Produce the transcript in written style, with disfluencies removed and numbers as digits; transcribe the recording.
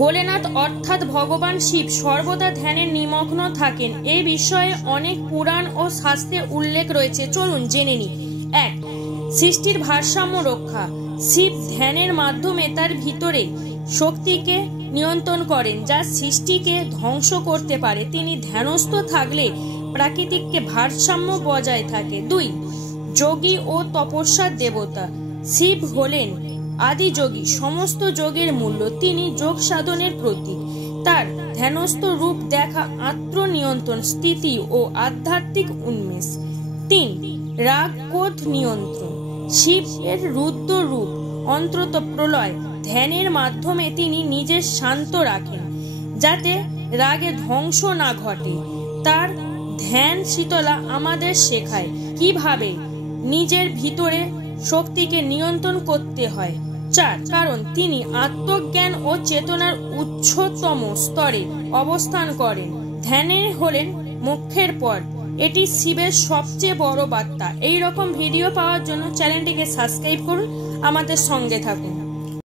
ভোলেনাথ অর্থাৎ ভগবান শিব সর্বদা ধ্যানে নিমগ্ন থাকেন। এই বিষয়ে অনেক পুরাণ ও শাস্ত্রে উল্লেখ রয়েছে, চলুন জেনে নিই। 1. সৃষ্টির ভারসাম্য রক্ষা। শিব ধ্যানের মাধ্যমে তার ভিতরে শক্তিকে নিয়ন্ত্রণ করেন, যা সৃষ্টিকে ধ্বংস করতে পারে। তিনি ধ্যানস্থ থাকলে প্রাকৃতিককে ভারসাম্য বজায় থাকে। 2. যোগী ও তপস্যার দেবতা। শিব হলেন আদি যোগী, সমস্ত যোগের মূল্য। তিনি যোগ সাধনের প্রতীক। তার ধ্যানস্থ রূপ দেখা আত্মনিয়ন্ত্রণ, স্থিতি ও আধ্যাত্মিক উন্মেষ। 3. রাগ ক্রোধ নিয়ন্ত্রণ। শিবের রুদ্র রূপ অন্তত প্রলয়। ধ্যানের মাধ্যমে তিনি নিজের শান্ত রাখেন, যাতে রাগে ধ্বংস না ঘটে। তার ধ্যান শীতলা আমাদের শেখায় কিভাবে নিজের ভিতরে শক্তিকে নিয়ন্ত্রণ করতে হয়। 4. কারণ তিনি আত্মজ্ঞান ও চেতনার উচ্চতম স্তরে অবস্থান করেন। ধ্যানে হলেন মোক্ষের পথ। এটি শিবের সবচেয়ে বড় বার্তা। এই রকম ভিডিও পাওয়ার জন্য চ্যানেলটিকে সাবস্ক্রাইব করুন, আমাদের সঙ্গে থাকুন।